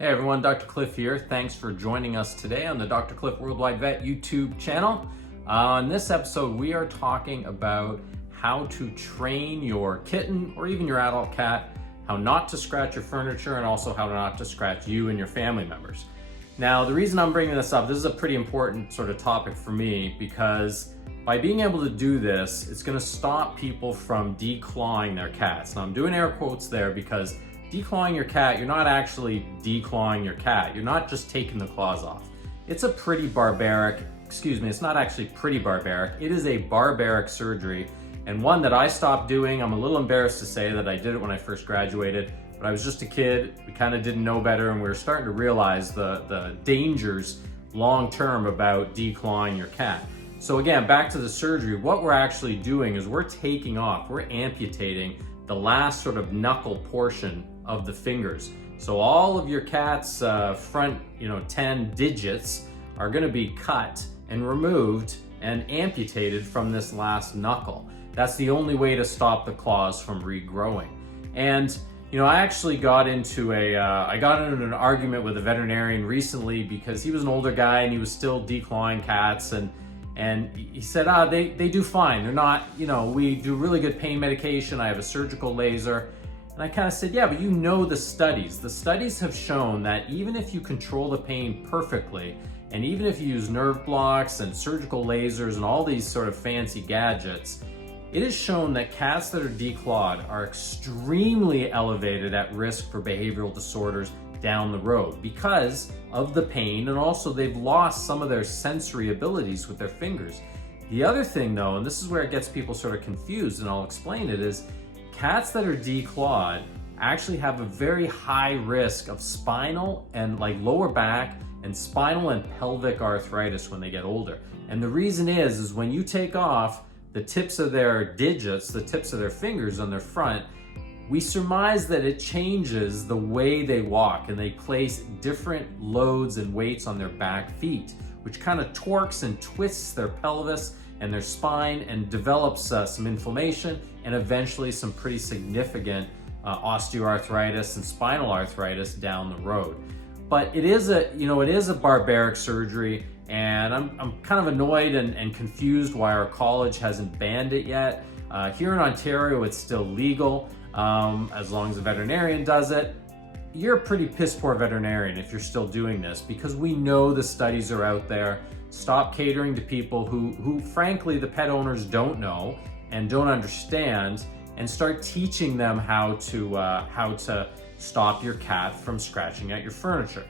Hey everyone, Dr. Cliff here. Thanks for joining us today on the Dr. Cliff Worldwide Vet YouTube channel. On this episode, we are talking about how to train your kitten or even your adult cat, how not to scratch your furniture, and also how not to scratch you and your family members. Now, the reason I'm bringing this up, this is a pretty important sort of topic for me because by being able to do this, it's going to stop people from declawing their cats. Now, I'm doing air quotes there because declawing your cat, you're not actually declawing your cat. You're not just taking the claws off. It's a pretty barbaric, it's not actually pretty barbaric. It is a barbaric surgery, and one that I stopped doing. I'm a little embarrassed to say that I did it when I first graduated, but I was just a kid. We kind of didn't know better, and we were starting to realize the dangers long-term about declawing your cat. So again, back to the surgery, what we're actually doing is we're taking off, we're amputating the last sort of knuckle portion of the fingers. So all of your cat's front 10 digits are going to be cut and removed and amputated from this last knuckle. That's the only way to stop the claws from regrowing. And I actually got into an argument with a veterinarian recently because he was an older guy and he was still declawing cats, and he said, they do fine. They're not, we do really good pain medication. I have a surgical laser. And I kind of said, yeah, but the studies. The studies have shown that even if you control the pain perfectly, and even if you use nerve blocks and surgical lasers and all these sort of fancy gadgets, it is shown that cats that are declawed are extremely elevated at risk for behavioral disorders down the road because of the pain, and also they've lost some of their sensory abilities with their fingers. The other thing though, and this is where it gets people sort of confused, and I'll explain it, is cats that are declawed actually have a very high risk of spinal and lower back and spinal and pelvic arthritis when they get older. And the reason is when you take off the tips of their digits, the tips of their fingers on their front, we surmise that it changes the way they walk, and they place different loads and weights on their back feet, which kind of torques and twists their pelvis and their spine and develops some inflammation and eventually some pretty significant osteoarthritis and spinal arthritis down the road. But it is a barbaric surgery, and I'm kind of annoyed and confused why our college hasn't banned it yet. Here in Ontario, it's still legal. As long as a veterinarian does it. You're a pretty piss poor veterinarian if you're still doing this, because we know the studies are out there. Stop catering to people who frankly the pet owners don't know and don't understand, and start teaching them how to stop your cat from scratching at your furniture.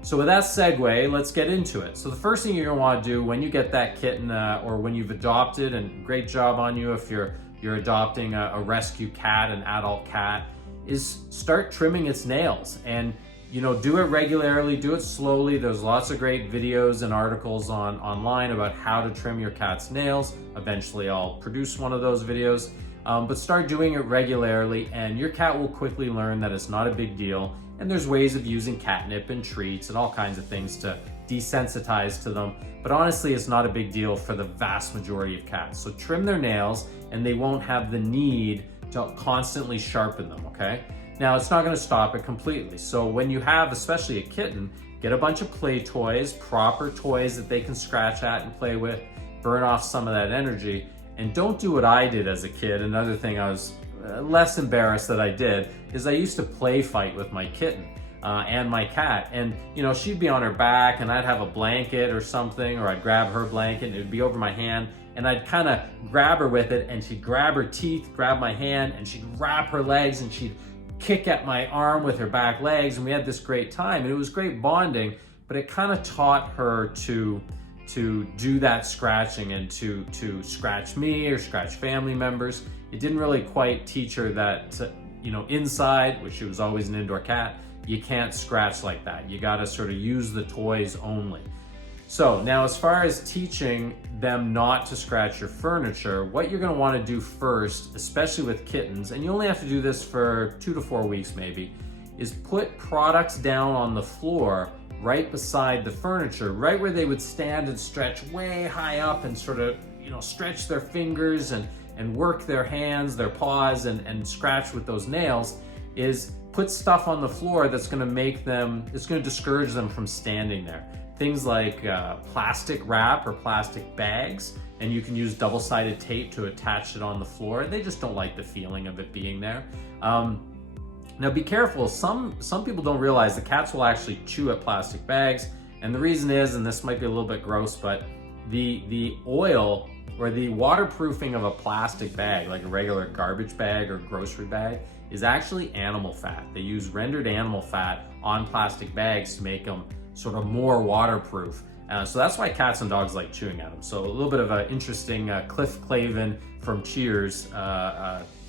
So with that segue, let's get into it. So the first thing you're gonna wanna do when you get that kitten or when you've adopted, and great job on you if you're adopting a rescue cat, an adult cat, is start trimming its nails. And do it regularly, do it slowly. There's lots of great videos and articles online about how to trim your cat's nails. Eventually I'll produce one of those videos, but start doing it regularly and your cat will quickly learn that it's not a big deal. And there's ways of using catnip and treats and all kinds of things to desensitize to them. But honestly, it's not a big deal for the vast majority of cats. So trim their nails and they won't have the need to constantly sharpen them, okay? Now, it's not gonna stop it completely. So when you have, especially a kitten, get a bunch of play toys, proper toys that they can scratch at and play with, burn off some of that energy, and don't do what I did as a kid. Another thing I was less embarrassed that I did is I used to play fight with my kitten and my cat, and she'd be on her back and I'd have a blanket or something, or I'd grab her blanket and it'd be over my hand, and I'd kind of grab her with it, and she'd grab her teeth, grab my hand, and she'd wrap her legs and she'd kick at my arm with her back legs, and we had this great time, and it was great bonding. But it kind of taught her to do that scratching and to scratch me or scratch family members. It didn't really quite teach her that inside, which she was always an indoor cat, you can't scratch like that. You got to sort of use the toys only. So now, as far as teaching them not to scratch your furniture, what you're going to want to do first, especially with kittens, and you only have to do this for 2 to 4 weeks maybe, is put products down on the floor right beside the furniture, right where they would stand and stretch way high up and sort of stretch their fingers and work their hands, their paws, and scratch with those nails. Is put stuff on the floor that's going to make them, it's going to discourage them from standing there. Things like plastic wrap or plastic bags, and you can use double-sided tape to attach it on the floor. They just don't like the feeling of it being there. Now be careful, some people don't realize the cats will actually chew at plastic bags, and the reason is, and this might be a little bit gross, but the oil or the waterproofing of a plastic bag, like a regular garbage bag or grocery bag, is actually animal fat. They use rendered animal fat on plastic bags to make them sort of more waterproof. So that's why cats and dogs like chewing at them. So a little bit of an interesting Cliff Clavin from Cheers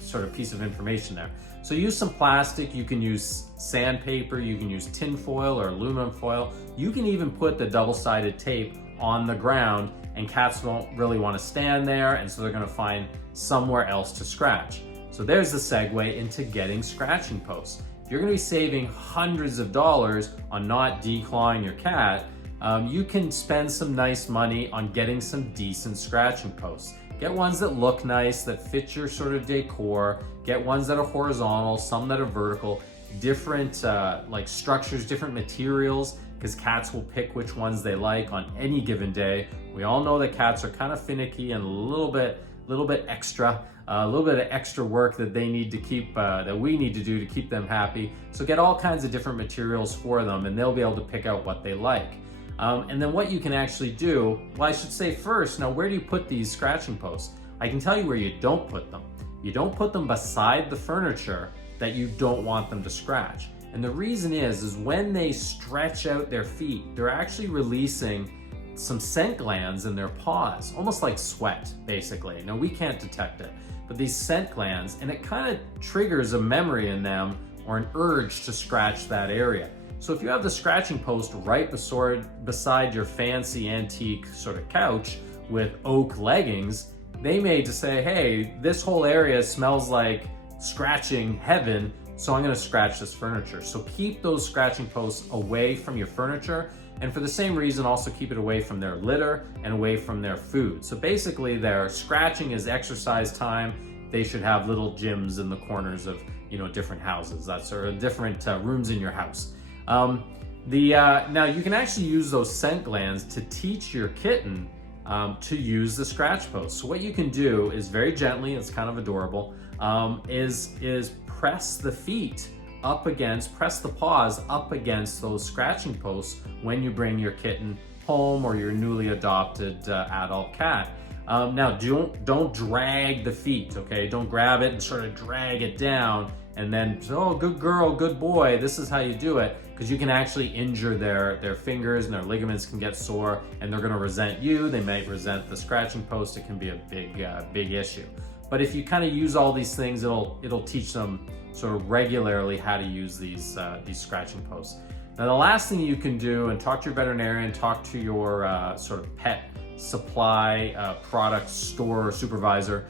sort of piece of information there. So use some plastic, you can use sandpaper, you can use tin foil or aluminum foil. You can even put the double-sided tape on the ground, and cats don't really want to stand there, and so they're going to find somewhere else to scratch. So there's the segue into getting scratching posts. If you're going to be saving hundreds of dollars on not declawing your cat, you can spend some nice money on getting some decent scratching posts. Get ones that look nice, that fit your sort of decor. Get ones that are horizontal, some that are vertical, different like structures, different materials, because cats will pick which ones they like on any given day. We all know that cats are kind of finicky and a little bit extra, a little bit of extra work that they need to keep, that we need to do to keep them happy. So get all kinds of different materials for them, and they'll be able to pick out what they like. And then what you can actually do, well, I should say first, now where do you put these scratching posts? I can tell you where you don't put them. You don't put them beside the furniture that you don't want them to scratch. And the reason is when they stretch out their feet, they're actually releasing some scent glands in their paws, almost like sweat, basically. Now, we can't detect it, but these scent glands, and it kind of triggers a memory in them or an urge to scratch that area. So if you have the scratching post right beside your fancy antique sort of couch with oak leggings, they may just say, hey, this whole area smells like scratching heaven, so I'm gonna scratch this furniture. So keep those scratching posts away from your furniture, and for the same reason, also keep it away from their litter and away from their food. So basically, their scratching is exercise time. They should have little gyms in the corners of different houses, that's sort of different rooms in your house. Now you can actually use those scent glands to teach your kitten to use the scratch post. So what you can do is very gently, it's kind of adorable, is press the feet up against, press the paws up against those scratching posts when you bring your kitten home or your newly adopted adult cat. Now don't drag the feet, okay? Don't grab it and sort of drag it down and then, oh, good girl, good boy, this is how you do it, because you can actually injure their fingers and their ligaments can get sore, and they're gonna resent you, they might resent the scratching post, it can be a big issue. But if you kind of use all these things, it'll teach them sort of regularly how to use these scratching posts. Now the last thing you can do, and talk to your veterinarian, talk to your sort of pet supply product store supervisor,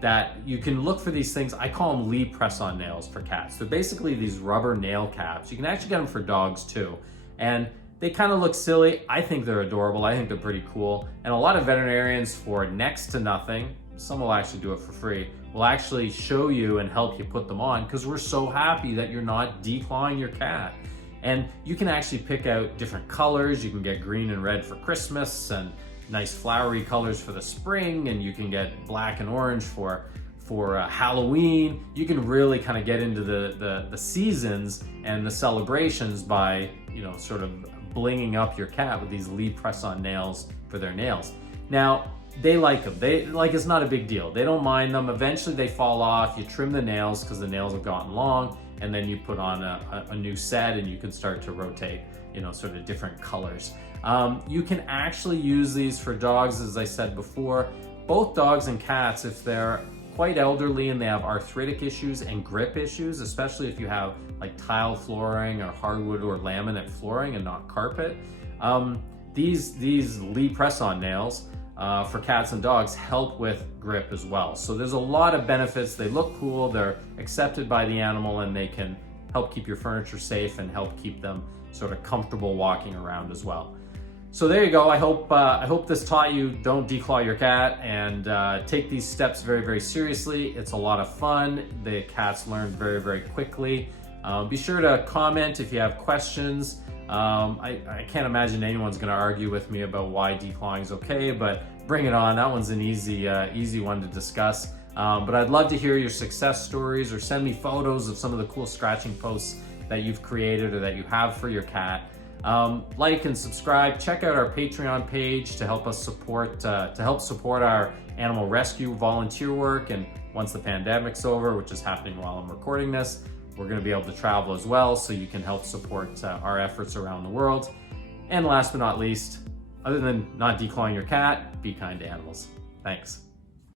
that you can look for these things. I call them Lee press-on nails for cats. They're basically these rubber nail caps. You can actually get them for dogs too. And they kind of look silly. I think they're adorable. I think they're pretty cool. And a lot of veterinarians, for next to nothing, some will actually do it for free, will actually show you and help you put them on, because we're so happy that you're not declawing your cat. And you can actually pick out different colors. You can get green and red for Christmas and nice flowery colors for the spring, and you can get black and orange for Halloween. You can really kind of get into the seasons and the celebrations by sort of blinging up your cat with these Lee press-on nails for their nails. Now they like them. It's not a big deal. They don't mind them. Eventually they fall off. You trim the nails because the nails have gotten long, and then you put on a new set, and you can start to rotate sort of different colors. You can actually use these for dogs, as I said before. Both dogs and cats, if they're quite elderly and they have arthritic issues and grip issues, especially if you have like tile flooring or hardwood or laminate flooring and not carpet, these Lee press-on nails for cats and dogs help with grip as well. So there's a lot of benefits. They look cool, they're accepted by the animal, and they can help keep your furniture safe and help keep them sort of comfortable walking around as well. So there you go. I hope this taught you don't declaw your cat, and take these steps very, very seriously. It's a lot of fun. The cats learn very, very quickly. Be sure to comment if you have questions. I can't imagine anyone's going to argue with me about why declawing is okay, but bring it on. That one's an easy one to discuss. But I'd love to hear your success stories, or send me photos of some of the cool scratching posts that you've created or that you have for your cat. Like and subscribe. Check out our Patreon page to help us support our animal rescue volunteer work. And once the pandemic's over, which is happening while I'm recording this, we're going to be able to travel as well, so you can help support our efforts around the world. And last but not least, other than not declawing your cat, be kind to animals. Thanks.